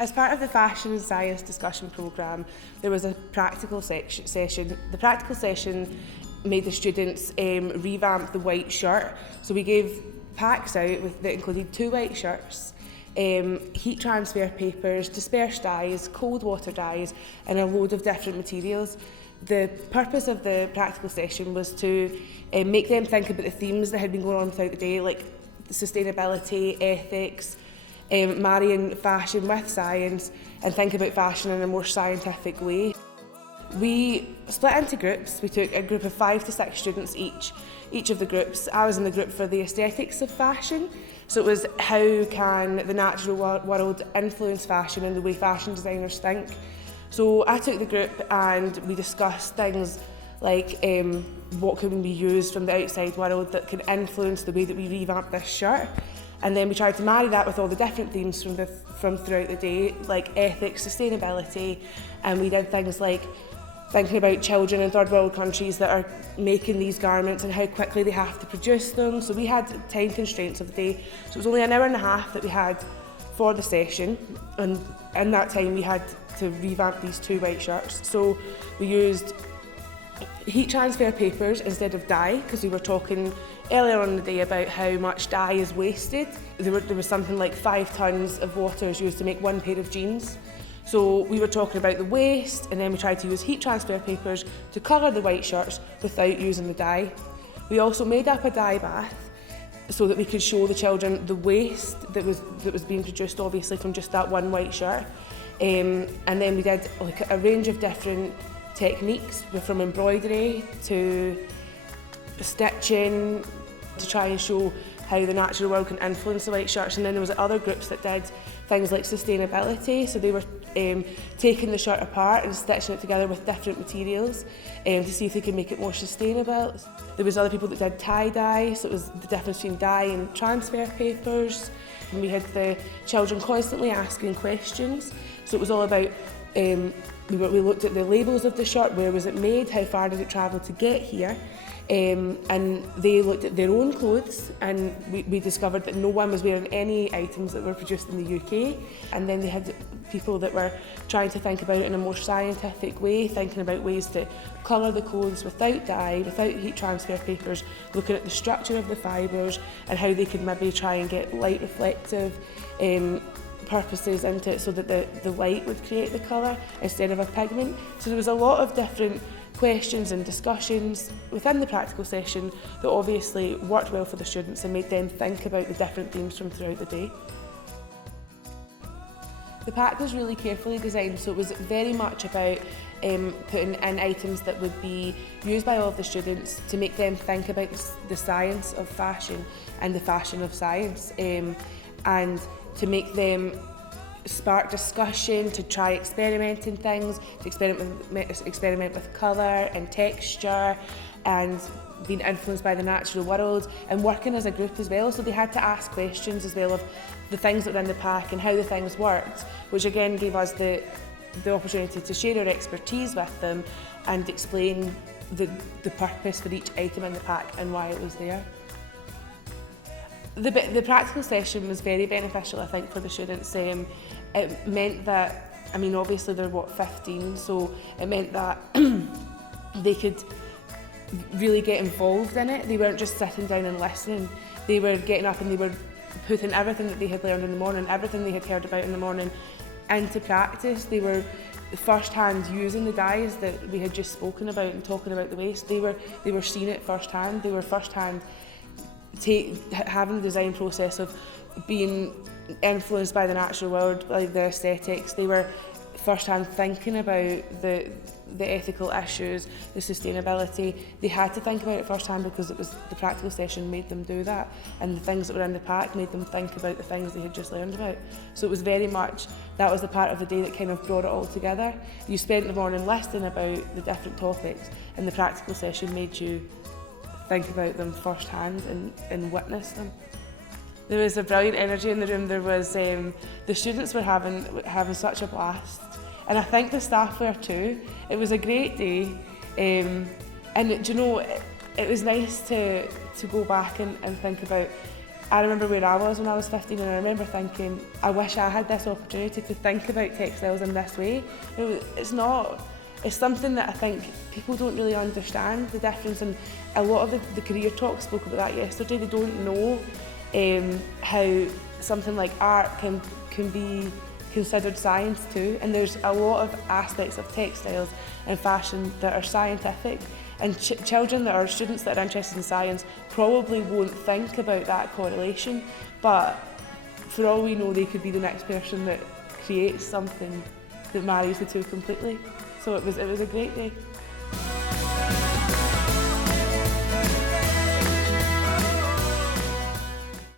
As part of the fashion and science discussion programme, there was a practical session. The practical session made the students revamp the white shirt. So we gave packs out that included 2 white shirts, heat transfer papers, dispersed dyes, cold water dyes, and a load of different materials. The purpose of the practical session was to make them think about the themes that had been going on throughout the day, like sustainability, ethics, marrying fashion with science, and think about fashion in a more scientific way. We split into groups. We took a group of 5 to 6 students each of the groups. I was in the group for the aesthetics of fashion. So it was how can the natural world influence fashion and the way fashion designers think. So I took the group and we discussed things like what can be used from the outside world that can influence the way that we revamp this shirt. And then we tried to marry that with all the different themes from throughout the day, like ethics, sustainability, and we did things like thinking about children in third world countries that are making these garments and how quickly they have to produce them. So we had time constraints of the day. So it was only an hour and a half that we had for the session, and in that time we had to revamp these 2 white shirts. So we used heat transfer papers instead of dye, because we were talking earlier on in the day about how much dye is wasted. There was something like 5 tonnes of water is used to make 1 pair of jeans. So we were talking about the waste, and then we tried to use heat transfer papers to colour the white shirts without using the dye. We also made up a dye bath so that we could show the children the waste that was being produced, obviously, from just that 1 white shirt. And then we did like a range of different techniques, from embroidery to stitching, to try and show how the natural world can influence the white shirts. And then there was other groups that did things like sustainability, so they were taking the shirt apart and stitching it together with different materials to see if they could make it more sustainable. There was other people that did tie-dye, so it was the difference between dye and transfer papers. And we had the children constantly asking questions, so it was all about we looked at the labels of the shirt, where was it made, how far did it travel to get here, and they looked at their own clothes, and we discovered that no one was wearing any items that were produced in the UK. And then they had people that were trying to think about it in a more scientific way, thinking about ways to colour the clothes without dye, without heat transfer papers, looking at the structure of the fibres and how they could maybe try and get light reflective purposes into it so that the light would create the colour instead of a pigment. So there was a lot of different questions and discussions within the practical session that obviously worked well for the students and made them think about the different themes from throughout the day. The pack was really carefully designed, so it was very much about putting in items that would be used by all of the students to make them think about the science of fashion and the fashion of science, and to make them spark discussion, to try experimenting things, to experiment with colour and texture and being influenced by the natural world, and working as a group as well. So they had to ask questions as well of the things that were in the pack and how the things worked, which again gave us the opportunity to share our expertise with them and explain the purpose for each item in the pack and why it was there. The practical session was very beneficial, I think, for the students. It meant that, I mean, obviously they're 15, so it meant that they could really get involved in it. They weren't just sitting down and listening. They were getting up and they were putting everything that they had learned in the morning, everything they had heard about in the morning, into practice. They were first-hand using the dyes that we had just spoken about and talking about the waste. They were seeing it first-hand. They were first-hand having the design process of being influenced by the natural world, by the aesthetics. They were first-hand thinking about the ethical issues, the sustainability. They had to think about it first-hand because it was the practical session made them do that, and the things that were in the pack made them think about the things they had just learned about. So it was very much, that was the part of the day that kind of brought it all together. You spent the morning listening about the different topics, and the practical session made you think about them first-hand and witness them. There was a brilliant energy in the room. There was the students were having such a blast, and I think the staff were too. It was a great day, and do you know, it was nice to go back and think about I remember where I was when I was 15, and I remember thinking, I wish I had this opportunity to think about textiles in this way. It's something that I think people don't really understand the difference, and a lot of the career talks spoke about that yesterday. They don't know how something like art can be considered science too, and there's a lot of aspects of textiles and fashion that are scientific, and children that are students that are interested in science probably won't think about that correlation, but for all we know they could be the next person that creates something that marries the two completely. So it was a great day.